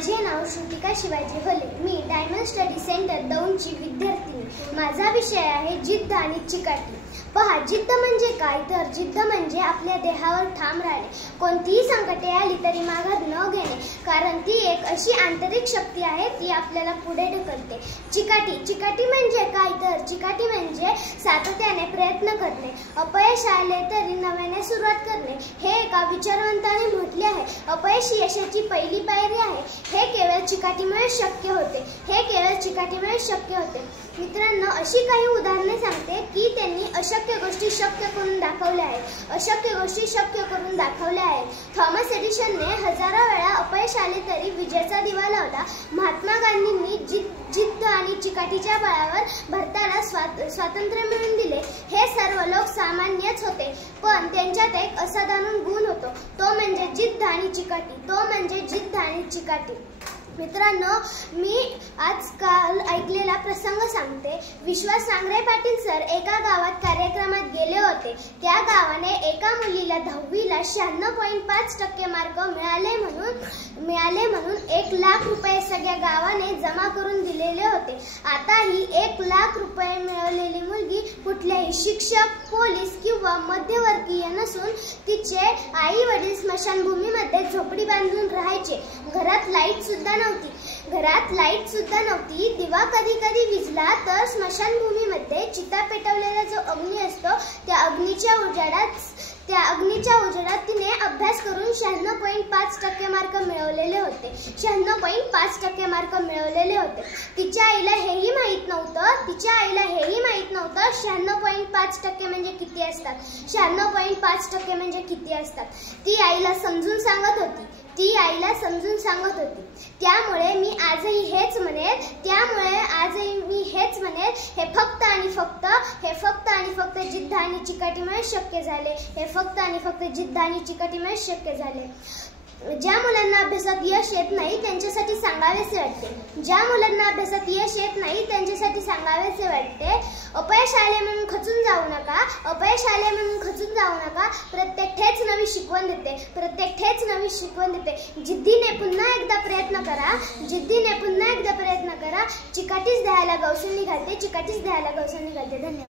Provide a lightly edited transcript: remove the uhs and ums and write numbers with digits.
माझे नाव श्रुतिका शिवाजी होले। मी diamond study centre दौंडची विद्यार्थिनी। माझा विषय आहे जिद्द आणि चिकाटी। पहा, जिद्द म्हणजे काय तर जिद्द म्हणजे आपल्या देहावर ठाम राहणे, कोणतीही संकटे आली तरी माघार न घेणे, कारण ती एक अशी आंतरिक शक्ती आहे ती आपल्याला पुढे ढकलते। चिकाटी म्हणजे काय तर चिकाटी म्हणजे सातत्याने प्रयत्न करणे, अपयश आले तरी नव्याने सुरुवात करणे। हे एका विचारवंताने म्हटले आहे, अपयश यशाची पहिली पायरी आहे। हे केवळ चिकाटीमुळे शक्य होते। मित्रांनो, अशी काही उदाहरणे सांगते की त्यांनी अशक्य गोष्टी शक्य करून दाखवल्या आहेत। थॉमस एडिसनने हजारो वेळा अपयश आले तरी विजयाचा दिवा लावला। महात्मा गांधींनी जिद्द आणि चिकाटीच्या बळावर भारताला स्वातंत्र्य मिळवून दिले। हे सर्व लोक सामान्यच होते, पण त्यांच्यात एक असाधारण गुण होता, तो म्हणजे जिद्द आणि चिकाटी। मित्रांनो, मी आजकाल ऐकलेला प्रसंग सांगते। विश्वास नांगरे पाटील सर एका गावात कार्यक्रमात गेले होते। त्या गावाने एका मुलीला 10वीला 96.5% मार्क मिळाले म्हणून 1 लाख रुपये सगळ्या गावाने जमा करून दिलेले होते। आता ही 1 लाख रुपये मिळवलेली मुलगी कुठल्याही शिक्षक, पोलीस किंवा मध्यवर्गीय नसून तिचे आई वडील स्मशानभूमीमध्ये झोपडी बांधून राहायचे। घरात लाईट सुद्धा नव्हती। दिवा कधी कधी विझला तर स्मशानभूमीमध्ये चिता पेटवलेला जो अग्नी असतो त्या अग्नीच्या उजेडात तिने अभ्यास करून 96.5% मार्क मिळवलेले होते। 96.5% मार्क मिळवलेले होते। तिच्या आईला हेही माहित नव्हतं 96.5% म्हणजे किती असतात। 96.5% म्हणजे किती असतात ती आईला समजून सांगत होती। त्यामुळे मी आजही हेच म्हणेन, हे फक्त आणि फक्त जिद्द आणि चिकाटीमुळे शक्य झाले। ज्या मुलांना अभ्यासात यश येत नाही त्यांच्यासाठी सांगावेसे वाटते, अपयश आले म्हणून खचून जाऊ नका। प्रत्येक ठेच नवी शिकवण देते। जिद्दीने पुन्हा एकदा प्रयत्न करा। चिकाटीच ध्येयाला गवसणी घालते। धन्यवाद।